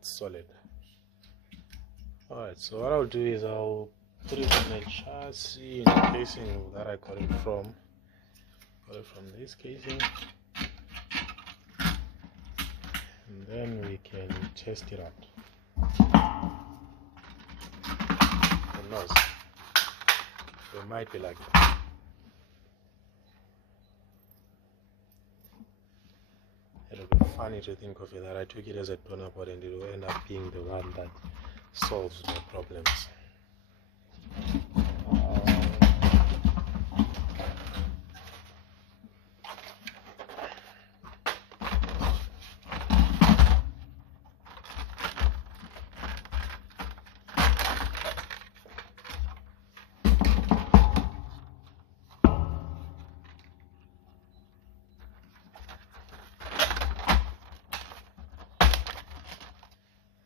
not solid. Alright, so what I'll do is I'll put it in a chassis in the casing that I got it from. Got it from this casing. And then we can test it out. Who knows? It might be like that. It'll be funny to think of it that I took it as a toner board and it will end up being the one that solves my problems.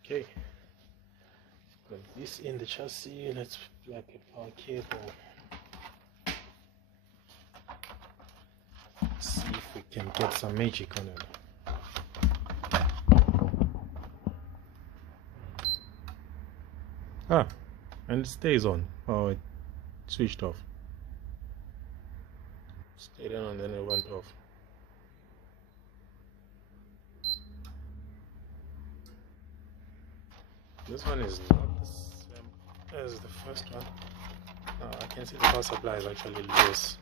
Okay, got this in the chassis. Let's plug a power cable. See if we can get some magic on it. Ah, and it stays on. Oh, it switched off. Stayed on and then it went off. This one is not the same as the first one. I can see the power supply is actually loose,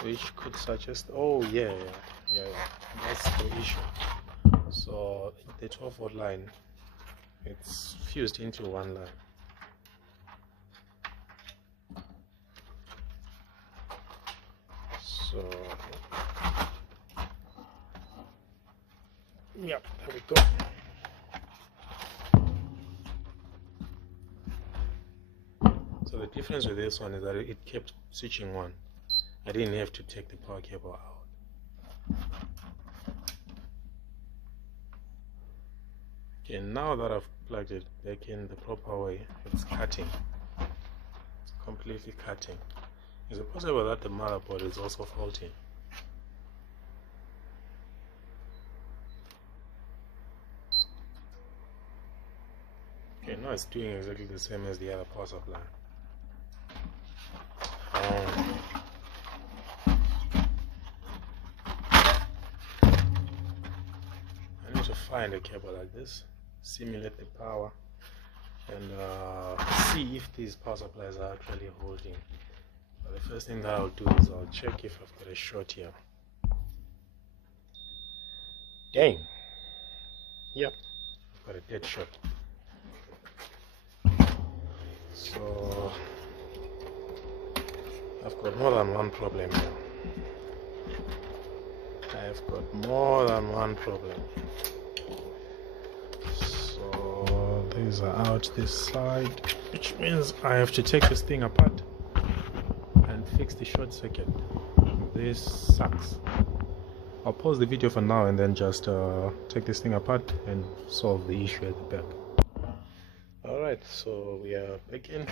which could suggest, oh yeah, that's the issue. So the 12-volt line, it's fused into one line. So yeah, there we go. So the difference with this one is that it kept switching on. I didn't have to take the power cable out. Okay, now that I've plugged it back in the proper way, it's cutting. It's completely cutting. Is it possible that the motherboard is also faulty? Okay, now it's doing exactly the same as the other power supply. I need to find a cable like this, simulate the power, and see if these power supplies are actually holding. But the first thing that I'll do is I'll check if I've got a short here. Dang! Yep, I've got a dead short. So I've got more than one problem here. I've got more than one problem. So these are out this side, which means I have to take this thing apart and fix the short circuit. This sucks. I'll pause the video for now and then just take this thing apart and solve the issue at the back. Alright, so we are back in.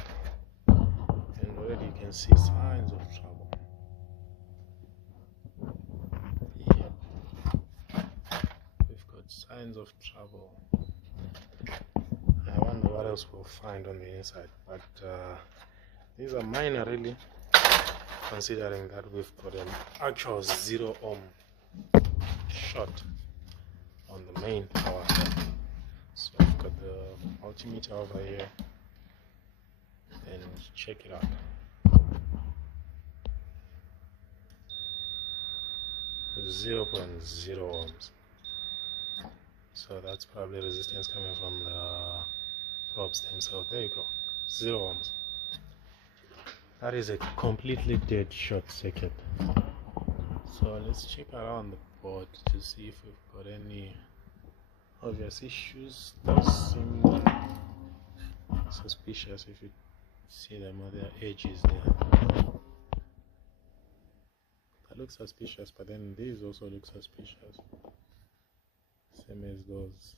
And already you can see signs of trouble. Yep. We've got signs of trouble. I wonder what else we'll find on the inside. But these are minor really, considering that we've got an actual 0 ohm short on the main power. So I've got the multimeter over here. And check it out. 0.0 ohms. So that's probably resistance coming from the probes themselves. There you go. 0 ohms. That is a completely dead short circuit. So let's check around the board to see if we've got any obvious issues that seem suspicious. If you see them, there are edges there. That looks suspicious, but then these also look suspicious. Same as those.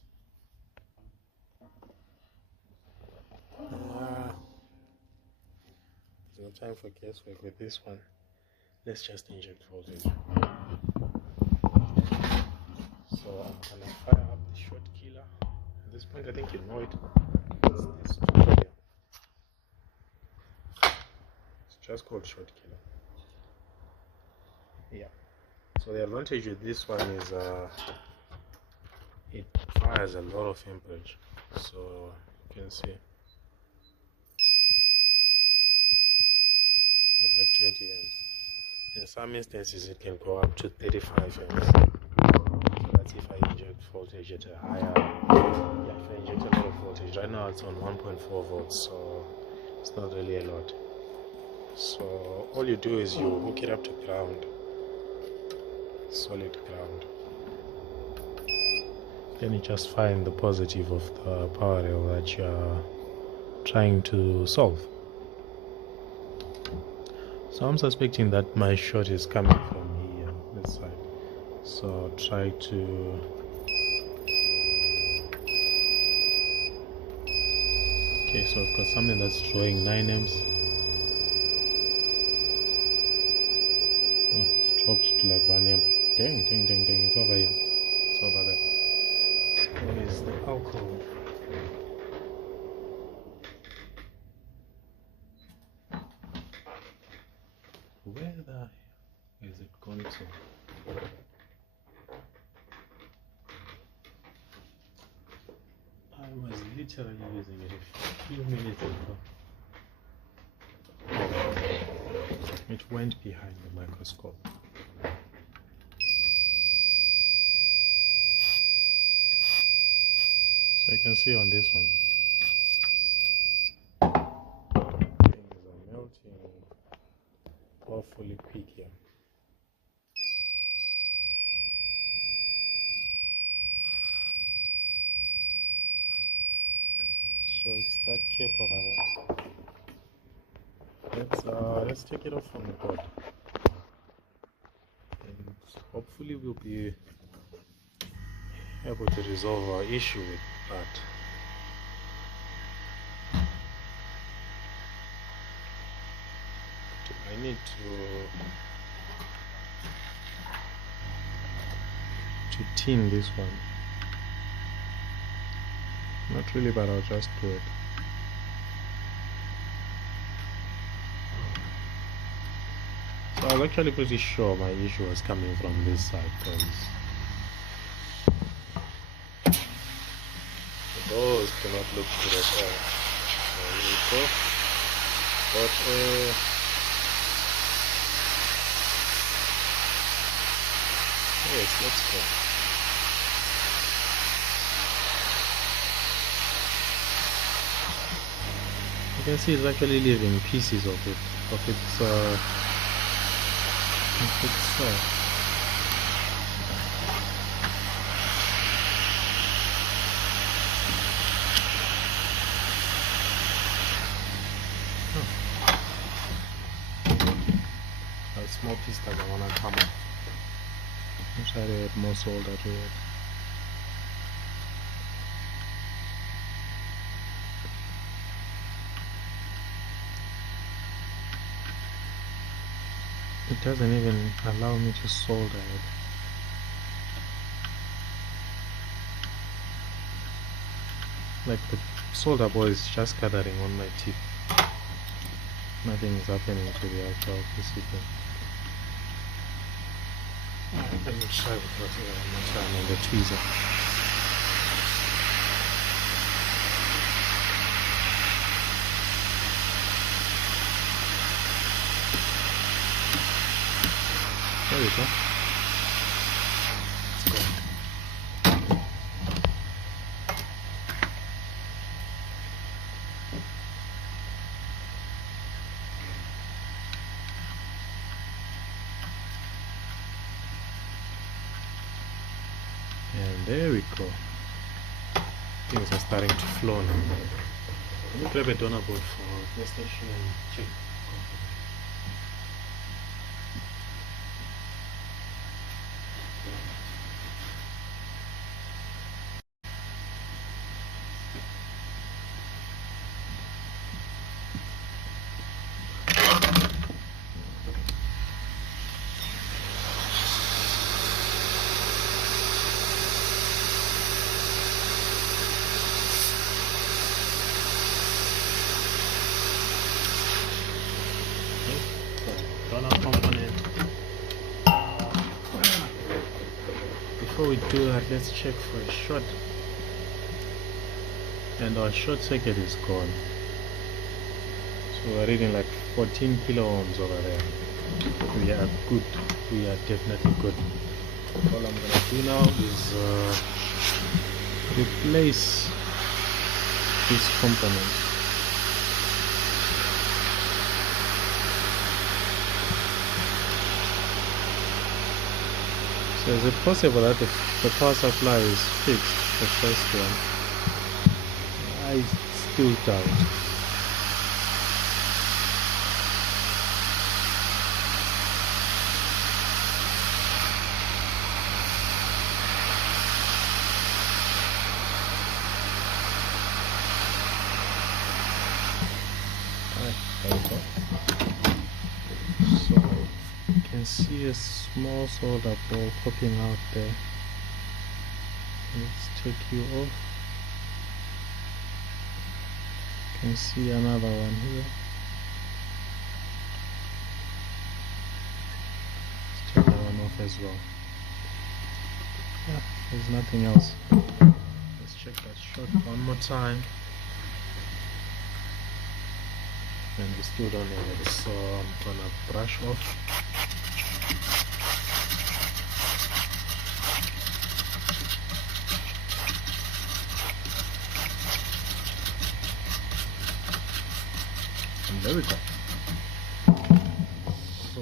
There's no time for guesswork with this one. Let's just inject voltage. So I'm gonna fire up the short killer. this point, I think you know it. It's two here. It's just called short killer. Yeah. So the advantage with this one is it fires a lot of amperage. So you can see that's like 20 amps. In some instances, it can go up to 35 amps. So that's if I inject voltage at a higher. Yeah, if I inject a lot of voltage. Right now, it's on 1.4 volts, so it's not really a lot. So all you do is you hook it up to ground, solid ground. Then you just find the positive of the power rail that you are trying to solve. So I'm suspecting that my short is coming from here, this side. So try to okay, so I've got something that's drawing 9 amps. Oh, it's dropped to like 1 amp. Dang, it's over here. It's over there. Where is the alcohol? Where is it gone to? I was literally using it a few minutes ago. It went behind the microscope. So you can see on this one, things are melting awfully quick here. So it's that cap over there. Let's take it off from the board, and hopefully we'll be able to resolve our issue with that. I need to tin this one. Not really, but I'll just do it. So I was actually pretty sure my issue was coming from this side, because those do not look good at all. There we go. But yes, let's go. You can see it's actually leaving pieces of its a small piece that I want to come up. I'm trying to add more solder to it. It doesn't even allow me to solder it. Like the solder ball is just gathering on my tip. Nothing is happening to the actual PCB. Let me try with what one time on the tweezer. There we go. Let's go. And there we go. Things are starting to flow now. Let me grab a donor board for the station and check. smaller component. Before we do that, let's check for a short. And our short circuit is gone. So we're reading like 14 kilo ohms over there. We are good. We are definitely good. All I'm gonna do now is replace this component. So is it possible that the power supply is fixed, the first one? I still doubt. There we go. So you can see a small solder ball popping out there. Let's take you off. You can see another one here. Let's take that one off as well. Yeah, there's nothing else. Let's check that short one more time. And we still don't know it, so I'm gonna brush off. And there we go. So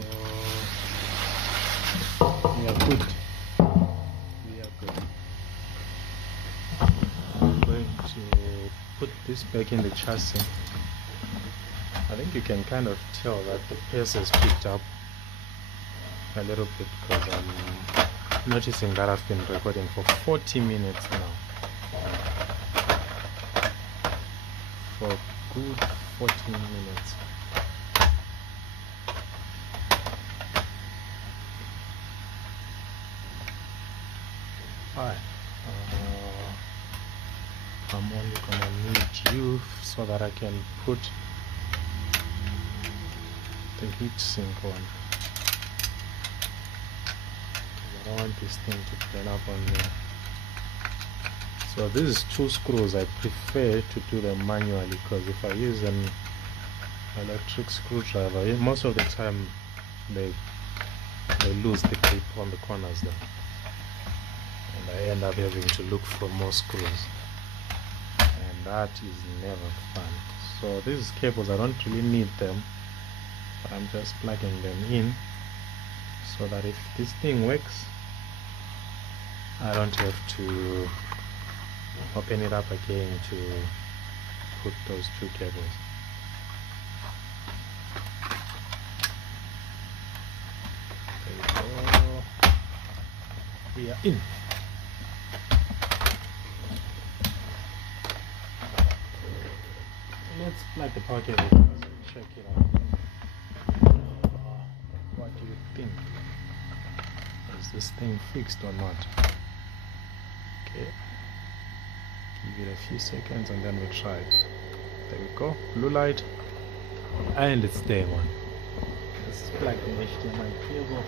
we are good. We are good. I'm going to put this back in the chassis. I think you can kind of tell that the pace has picked up a little bit because I'm noticing that I've been recording for 40 minutes now. For a good 14 minutes. Alright. I'm only gonna need you so that I can put the heat sink on. I don't want this thing to turn up on me. So these two screws I prefer to do them manually, because if I use an electric screwdriver, most of the time they lose the grip on the corners then, and I end up having to look for more screws, and that is never fun. So these cables, I don't really need them. I'm just plugging them in so that if this thing works, I don't have to open it up again to put those two cables. There we go. We are in. Let's plug the power cable and check it out. What do you think? Is this thing fixed or not? Okay. Give it a few seconds and then we try it. There we go. Blue light. And it's day one. Let's plug the HDMI cable.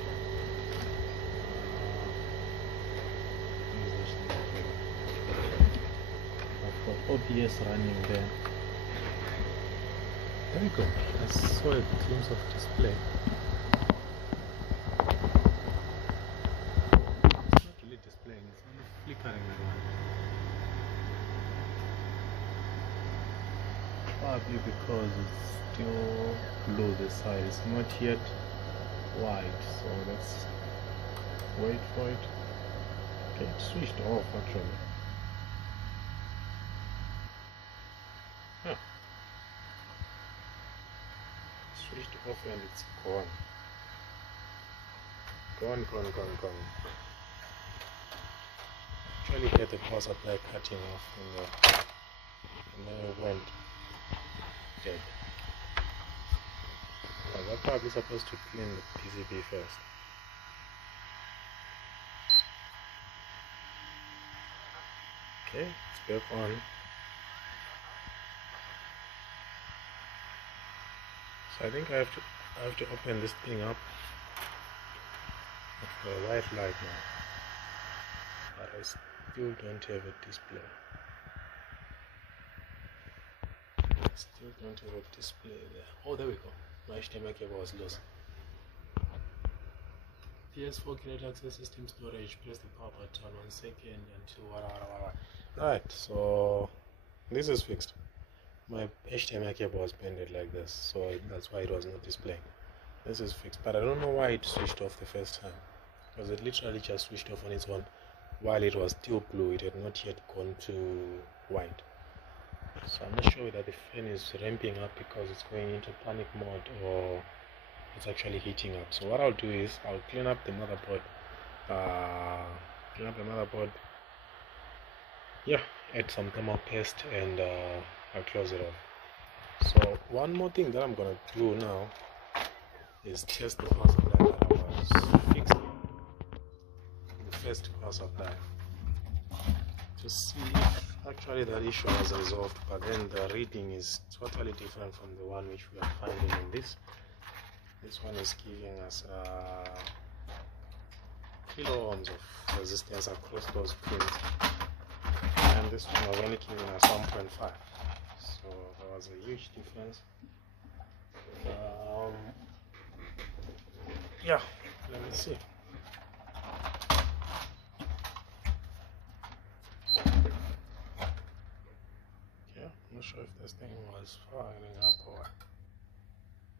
I've got OBS running there. There we go. I saw a glimpse of display. It's not really displaying, it's only flickering around. Probably because it's still below the side. It's not yet white, so let's wait for it. Okay, it switched off actually. Huh. Switched off and it's gone. Gone. Actually get the power supply cutting off in there. And then it went dead. I was probably supposed to clean the PCB first. Okay, it's back on. So I think I have to I have to open this thing up with the white light now, but I still don't have a display. Still don't have a display there. Oh, there we go. My HDMI cable was loose. PS4 Kinect access system storage. Press the power button 1 second until Right, so this is fixed. My HDMI cable was bended like this, so that's why it was not displaying. This is fixed, but I don't know why it switched off the first time, because it literally just switched off on its own while it was still blue. It had not yet gone to white. So I'm not sure whether the fan is ramping up because it's going into panic mode or it's actually heating up. So what I'll do is I'll clean up the motherboard. Yeah, add some thermal paste and I'll close it off. So one more thing that I'm gonna do now is test the power supply that I was fixing. The first power supply, to see if actually that issue was resolved, but then the reading is totally different from the one which we are finding in this. This one is giving us kilo ohms of resistance across those pins, and this one was only giving us 1.5. So there was a huge difference. Yeah, let me see. Yeah, I'm not sure if this thing was firing up or what.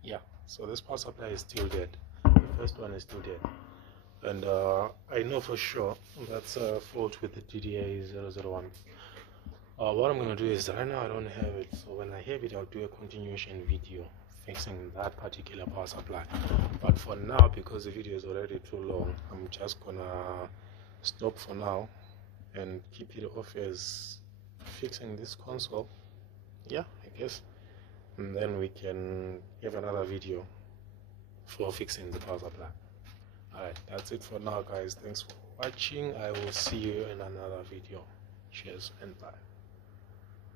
Yeah, so this power supply is still dead. The first one is still dead. And I know for sure that's a fault with the DDA001. What I'm going to do is, right now I don't have it, so when I have it I'll do a continuation video fixing that particular power supply. But for now, because the video is already too long, I'm just gonna stop for now and keep it off as fixing this console. Yeah, I guess. And then we can have another video for fixing the power supply. Alright, that's it for now, guys. Thanks for watching. I will see you in another video. Cheers and bye.